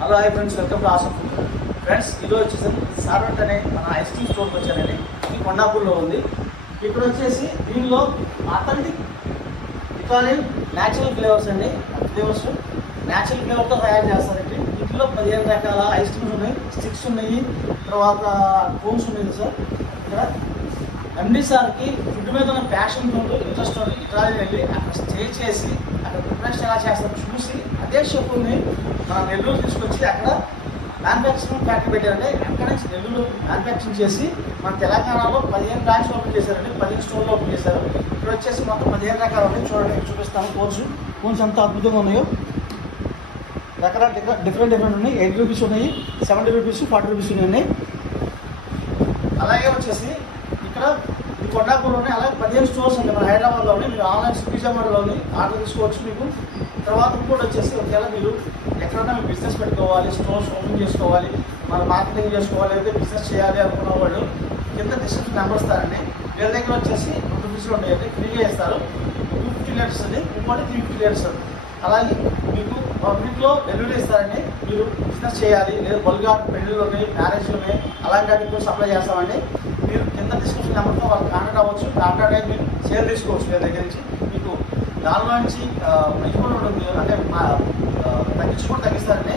Hello hi friends, welcome to awesome food. Friends, ఈరోజు వచ్చేసరికి సార్వెంట్ అనే మన ఐస్ క్రీమ్ స్టోర్కి వచ్చానండి. ఇది కొండాపూర్లో ఉంది. ఇక్కడ వచ్చేసి దీనిలో అథెంటిక్ ఇటాలియన్ న్యాచురల్ ఫ్లేవర్స్ అండి. ఫ్లేవర్స్ న్యాచురల్ ఫ్లేవర్తో తయారు చేస్తారండి. ఇంట్లో 15 రకాల ఐస్ క్రీమ్స్ ఉన్నాయి, స్టిక్స్ ఉన్నాయి, తర్వాత కోన్స్ ఉన్నాయి సార్. ఇక్కడ ఎండి సార్కి ఫుడ్ మీద ఉన్న ప్యాషన్ ఉంది, ఇంట్రెస్ట్ ఉంది. ఇటాలియన్ వెళ్ళి అక్కడ స్టే చేసి అక్కడ ప్రిపరేషన్ ఎలా చేస్తారో చూసి అదే షెఫ్ని మన నెల్లూరు తీసుకొచ్చి అక్కడ మ్యానుఫ్యాక్చరింగ్ ఫ్యాక్టరీ పెట్టారంటే అక్కడ నుంచి నెల్లూరు మ్యానుఫ్యాక్చరింగ్ చేసి మన తెలంగాణలో 15 బ్రాంచ్లు ఓపెన్ చేశారండి. 15 స్టోర్లు ఓపెన్ చేశారు. ఇక్కడ వచ్చేసి మొత్తం 15 రకాలు ఉన్నాయి. చూడండి, చూపిస్తాను. కోన్స్ ఎంత అద్భుతంగా ఉన్నాయో. రకరకాల డిఫరెంట్ ఉన్నాయి. 80 రూపీస్ ఉన్నాయి, 70 రూపీస్, 40 రూపీస్ ఉన్నాయి. అలాగే వచ్చేసి ఇక్కడ ఈ కొండాపూర్లోనే అలాగే 15 స్టోర్స్ ఉన్నాయి. మన హైదరాబాద్లోని మీరు ఆన్లైన్ స్విగ్గీ జొమాటోలోని ఆర్డర్ తీసుకోవచ్చు. మీకు తర్వాత ఇంకోటి వచ్చేసి ఒకవేళ మీరు ఎక్కడైనా మీరు బిజినెస్ పెట్టుకోవాలి, స్టోర్స్ ఓపెన్ చేసుకోవాలి, మన మార్కెటింగ్ చేసుకోవాలి, అయితే బిజినెస్ చేయాలి అనుకున్న వాళ్ళు కింద డిస్క్రిప్షన్ నెంబర్ ఇస్తారండి. వీళ్ళ దగ్గర వచ్చేసి 2 రూపీస్లో ఉంటాయండి, ఫ్రీగా ఇస్తారు. 250 లీటర్స్ అండి, ఇంకోటి 350 లీటర్స్. అలాగే మీకు 1 వీక్లో డెలివరీ ఇస్తారండి. మీరు బిజినెస్ చేయాలి, లేదా బల్గా పెళ్ళిళ్ళు ఉన్నాయి, మ్యారేజ్లు ఉన్నాయి, అలాంటి వాటికి సప్లై చేస్తామండి. మీరు కింద డిస్క్రిప్షన్ నెంబర్తో వాళ్ళు కాంటాక్ట్ అవ్వచ్చు. కాంటాక్ట్ అయితే మీరు షేర్ తీసుకోవచ్చు వీళ్ళ దగ్గర నుంచి. మీకు దానిలో నుంచి ఇది కూడా ఉంటుంది, అంటే తగ్గించుకొని తగ్గిస్తారండి.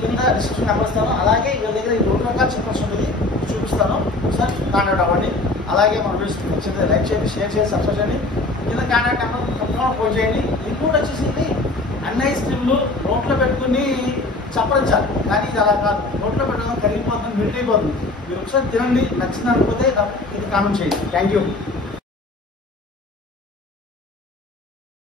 కింద డిస్క్రిప్షన్ నెంబర్ ఇస్తాను. అలాగే వీళ్ళ దగ్గర ఈ 2 రకాల చెప్పల్స్ ఉంటుంది, చూపిస్తాను. ఒకసారి కాంటాక్ట్ అవ్వండి. అలాగే మన వీడియోస్ నచ్చితే లైక్ చేయండి, షేర్ చేయండి, సబ్స్క్రైబ్ చేయండి. కింద కాంటాక్ట్ నెంబర్ తప్పకుండా ఫోన్ చేయండి. ఇంకోటి వచ్చేసి అన్ని ఐస్ క్రీమ్లు నోట్లో పెట్టుకుని చప్పరించాలి, కానీ ఇది అలా కాదు. నోట్లో పెట్టుకుని కరిగిపోతుంది, మిల్ట్ అయిపోతుంది. మీరు ఒకసారి తినండి, నచ్చింది అనుకుంటే ఇది కామెంట్ చేయండి. Thank you.